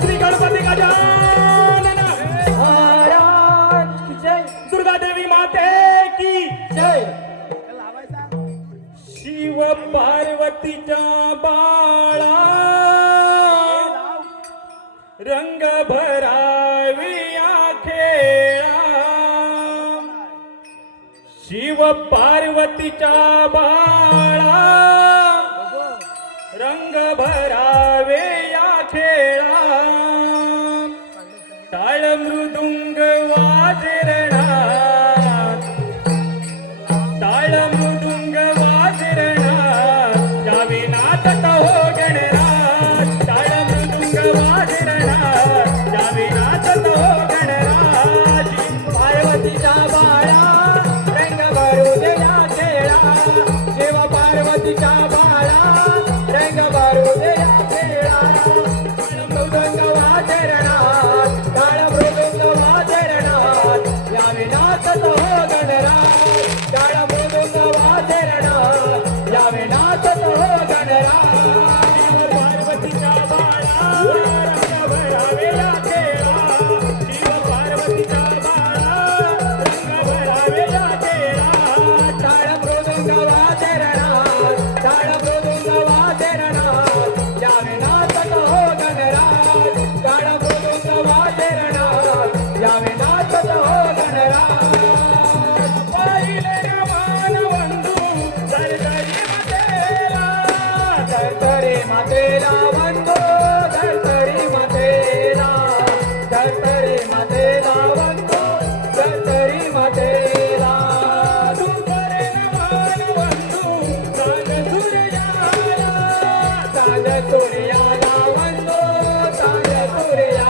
श्री गणपती गजानन महाराज की जय. दुर्गा देवी माते की जय. शिव पार्वतीच्या बाळा रंग भरावी या खेळा शिव पार्वतीच्या बाळा रंग भरावे या खेळा टाळ मृदुंग वाजरणार टाळ मृदुंग वाजरणार यावे नाचत हो गणराज टाळ मृदुंग वाजरणार यावे नाचत हो गणराज पार्वतीच्या बाळा रंग भरू दे या खेळा. शिव पार्वतीच्या बाळा रंग भरू दे या खेळा. मृदुंग वाजरणार टाळ मृदुंग वाजरणार यावे नाचत हो गणराज. टाळ मृदुंग वाजरणार यावे नाचत हो गणराज. पार्वतीच्या बाळा रंग भरावे या खेळा शिव पार्वतीच्या बाळा रंग भरावे या खेळा टाळ मृदुंग वाजरणार टाळ मृदुंग वाजरणार यावे नाचत हो गणराज. टाळ मृदुंग वाजरणार यावे नाचत हो गणराज. पाहिले ना मानवंधू दरदरी मातेला धरतरी मातेला वंदो धरतरी मातेला धरतरी मातेला वंदो धरतरी मातेला. दुपारे ना मानवंधू चांद सूर्याला चांद सूर्याला वंदो चांद सूर्याला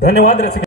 धन्यवाद रसिक